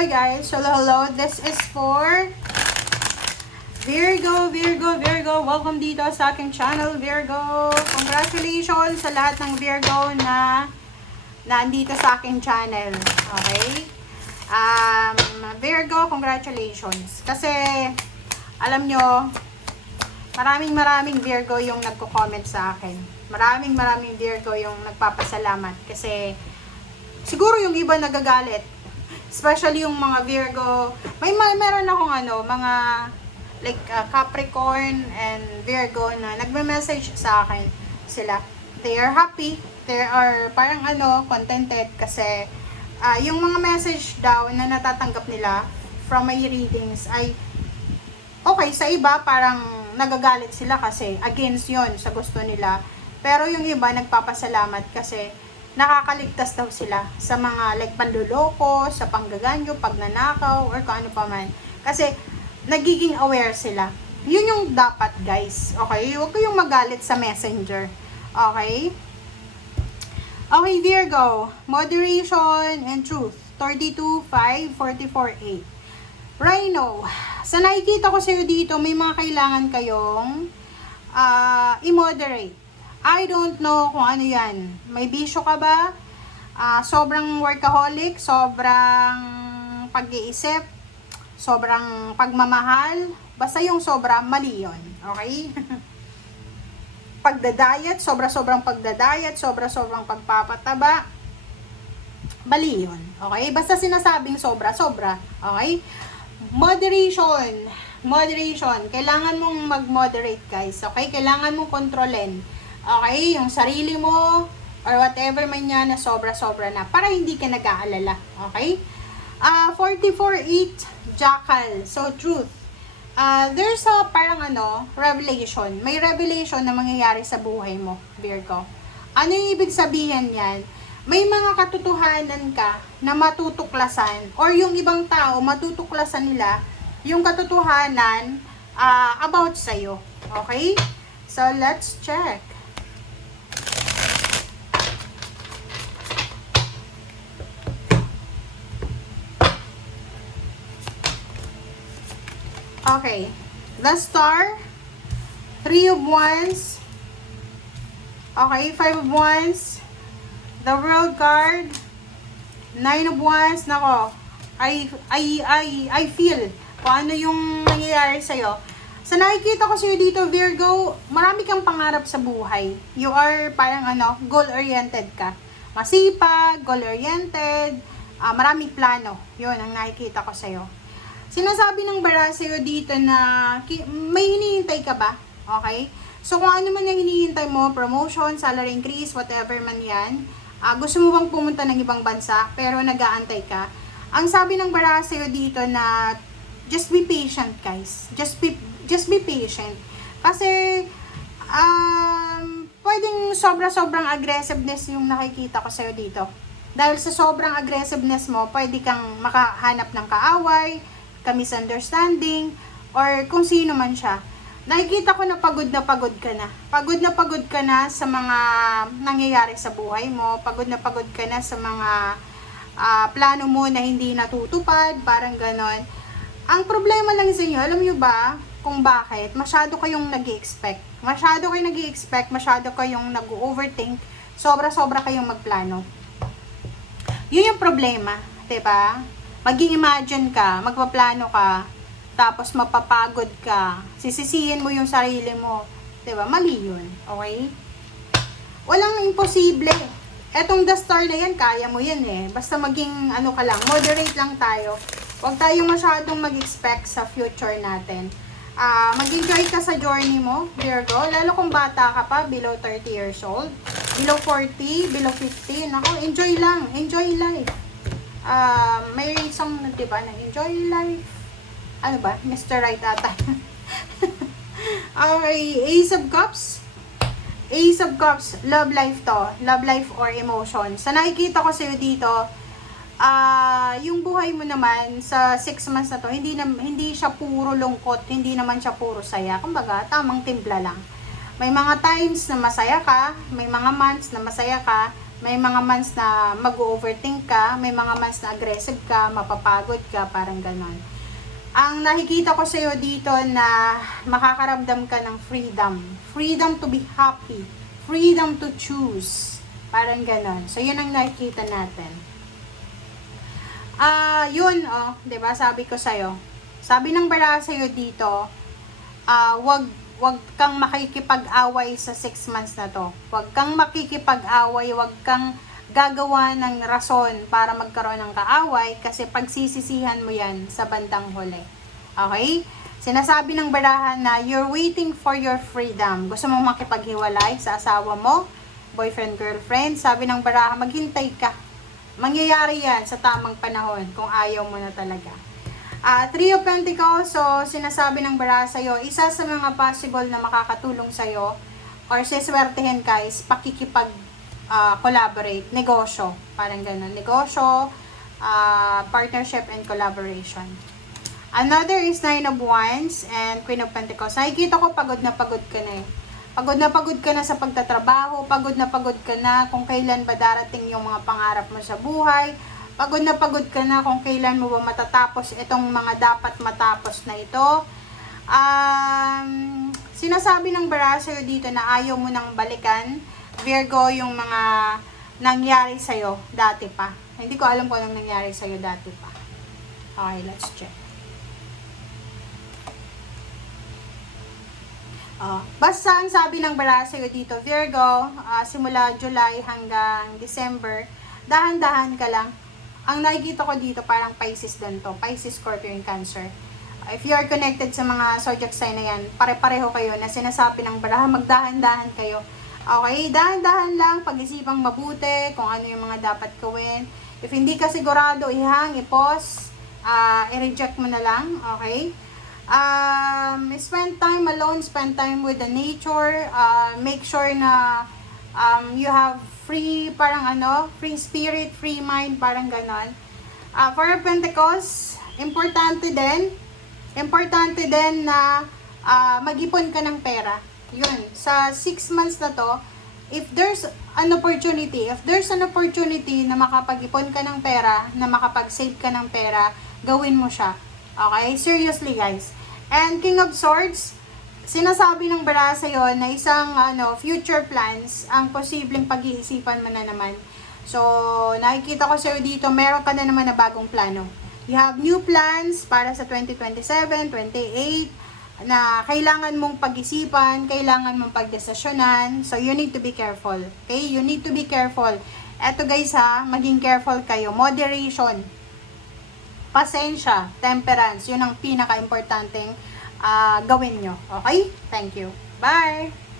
Hi guys, hello. This is for Virgo. Welcome dito sa aking channel, Virgo. Congratulations sa lahat ng Virgo na nandito sa aking channel. Okay? Virgo, congratulations. Kasi, alam nyo, maraming Virgo yung nagko-comment sa akin. Maraming Virgo yung nagpapasalamat. Kasi, siguro yung iba nagagalit. Especially yung mga Virgo. Meron akong mga like Capricorn and Virgo na nagme-message sa akin sila. They are happy. They are parang contented kasi yung mga message daw na natatanggap nila from my readings ay okay. Sa iba parang nagagalit sila kasi against yon sa gusto nila. Pero yung iba nagpapasalamat kasi nakakaligtas daw sila sa mga like panluloko, sa panggaganyo, pagnanakaw, or kung ano pa man. Kasi nagiging aware sila. Yun yung dapat, guys. Okay? Huwag kayong magalit sa messenger. Okay? Okay, Virgo. Moderation and truth. 32, 5, 44, 8. Rhino. Sa nakikita ko sa'yo dito, may mga kailangan kayong i-moderate. I don't know kung ano yan. May bisyo ka ba? Sobrang workaholic, sobrang pag-iisip, sobrang pagmamahal. Basta yung sobra, mali yun. Okay? Pagdadayat, sobrang pagdadayat, sobrang pagpapataba. Mali yun. Okay? Basta sinasabing sobra. Okay? Moderation. Kailangan mong mag-moderate, guys. Okay? Kailangan mong kontrolin. Okay, yung sarili mo or whatever man yan na sobra na para hindi ka nag-aalala. Okay? 44-8 Jackal. So, truth. There's a parang revelation. May revelation na mangyayari sa buhay mo, Virgo. Ano yung ibig sabihin yan? May mga katotohanan ka na matutuklasan or yung ibang tao matutuklasan nila yung katotohanan about sa'yo. Okay? So, let's check. Okay, the Star, 3 of Wands, okay, 5 of Wands, the World card, 9 of Wands. Nako, I feel kung ano yung nangyayari sa'yo. Sa nakikita ko sa'yo dito, Virgo, marami kang pangarap sa buhay. You are parang goal-oriented ka. Masipag, goal-oriented, maraming plano. Yun ang nakikita ko sa'yo. Sinasabi ng bara sa'yo dito na may hinihintay ka ba? Okay? So, kung ano man yung hinihintay mo, promotion, salary increase, whatever man yan, gusto mo bang pumunta ng ibang bansa, pero nag-aantay ka? Ang sabi ng bara sa'yo dito na just be patient, guys. Just be patient. Kasi, pwedeng sobrang aggressiveness yung nakikita ko sa'yo dito. Dahil sa sobrang aggressiveness mo, pwede kang makahanap ng kaaway, ka-misunderstanding, or kung sino man siya. Nakikita ko na pagod ka na. Pagod ka na sa mga nangyayari sa buhay mo. Pagod ka na sa mga plano mo na hindi natutupad, parang ganon. Ang problema lang sa inyo, alam nyo ba kung bakit? Masyado kayong nag-i-expect. Masyado kayong nag-overthink. Sobra kayong magplano. Yun yung problema, 'di ba? Mag-i-imagine ka, magpaplano ka, tapos mapapagod ka, sisisihin mo yung sarili mo. 'Di ba? Mali yun. Okay? Walang imposible. Etong the Star na yan, kaya mo yan eh. Basta maging ka lang, moderate lang tayo. Huwag tayong masyadong mag-expect sa future natin. Mag-enjoy ka sa journey mo, Virgo. Lalo kung bata ka pa, below 30 years old. Below 40, below 50. Nako, enjoy lang. Enjoy life. May song na diba na enjoy life. Ano ba? Mr. Right ata. Okay, Ace of Cups. Love life to. Love life or emotion. Sa nakikita ko sa'yo dito, yung buhay mo naman sa 6 months na to, hindi siya puro lungkot, hindi naman siya puro saya. Kumbaga, tamang timpla lang. May mga times na masaya ka, may mga months na masaya ka, May mga months na mag-overthink ka, may mga months na aggressive ka, mapapagod ka, parang ganon. Ang nakikita ko sa'yo dito na makakaramdam ka ng freedom. Freedom to be happy. Freedom to choose. Parang ganon. So, yun ang nakikita natin. Yun, oh, 'di ba? Sabi ko sa'yo. Sabi ng baraha sa'yo dito, wag kang makikipag-away sa 6 months na to. Wag kang makikipag-away, wag kang gagawa ng rason para magkaroon ng kaaway kasi pagsisisihan mo yan sa bandang huli. Okay? Sinasabi ng baraha na you're waiting for your freedom. Gusto mong makipaghiwalay sa asawa mo, boyfriend, girlfriend. Sabi ng baraha, maghintay ka. Mangyayari yan sa tamang panahon kung ayaw mo na talaga. Three of Pentacles, so sinasabi ng baraha sa'yo, isa sa mga possible na makakatulong sa'yo or siswertehin ka is collaborate, negosyo, parang ganun, negosyo, partnership and collaboration. Another is Nine of Wands and Queen of Pentacles. Nakikita ko pagod na pagod ka na eh. Pagod na pagod ka na sa pagtatrabaho, pagod na pagod ka na kung kailan ba darating yung mga pangarap mo sa buhay, pagod na pagod ka na kung kailan mo ba matatapos itong mga dapat matapos na ito. Sinasabi ng baraha sa'yo dito na ayaw mo nang balikan, Virgo, yung mga nangyari sa'yo dati pa. Hindi ko alam kung anong nangyari sa'yo dati pa. Okay, let's check. Basta ang sabi ng baraha sa'yo dito, Virgo, simula July hanggang December, dahan-dahan ka lang. Ang nakikita ko dito parang Pisces din to. Pisces, Scorpio, and Cancer. If you are connected sa mga zodiac sign na yan, pare-pareho kayo na sinasabi ng baraha, magdahan-dahan kayo. Okay, dahan-dahan lang, pag-isipang mabuti, kung ano yung mga dapat gawin. If hindi ka sigurado, ihang, i-pause, i-reject mo na lang, okay? Spend time alone, spend time with the nature, make sure na you have free, free spirit, free mind, parang ganon. For Pentacles, importante din na mag-ipon ka ng pera. Yun, sa 6 months na to, if there's an opportunity na makapag-ipon ka ng pera, na makapag-save ka ng pera, gawin mo siya. Okay? Seriously, guys. And King of Swords, sinasabi ng baraha sa'yo na isang future plans ang posibleng pag-iisipan mo na naman. So, nakikita ko sa'yo dito, meron ka na naman na bagong plano. You have new plans para sa 2027, 28, na kailangan mong pag-isipan, kailangan mong pagdesisyonan. So, you need to be careful. Okay? You need to be careful. Eto guys ha, maging careful kayo. Moderation. Pasensya. Temperance. Yun ang pinaka-importanting gawin nyo. Okay? Thank you. Bye!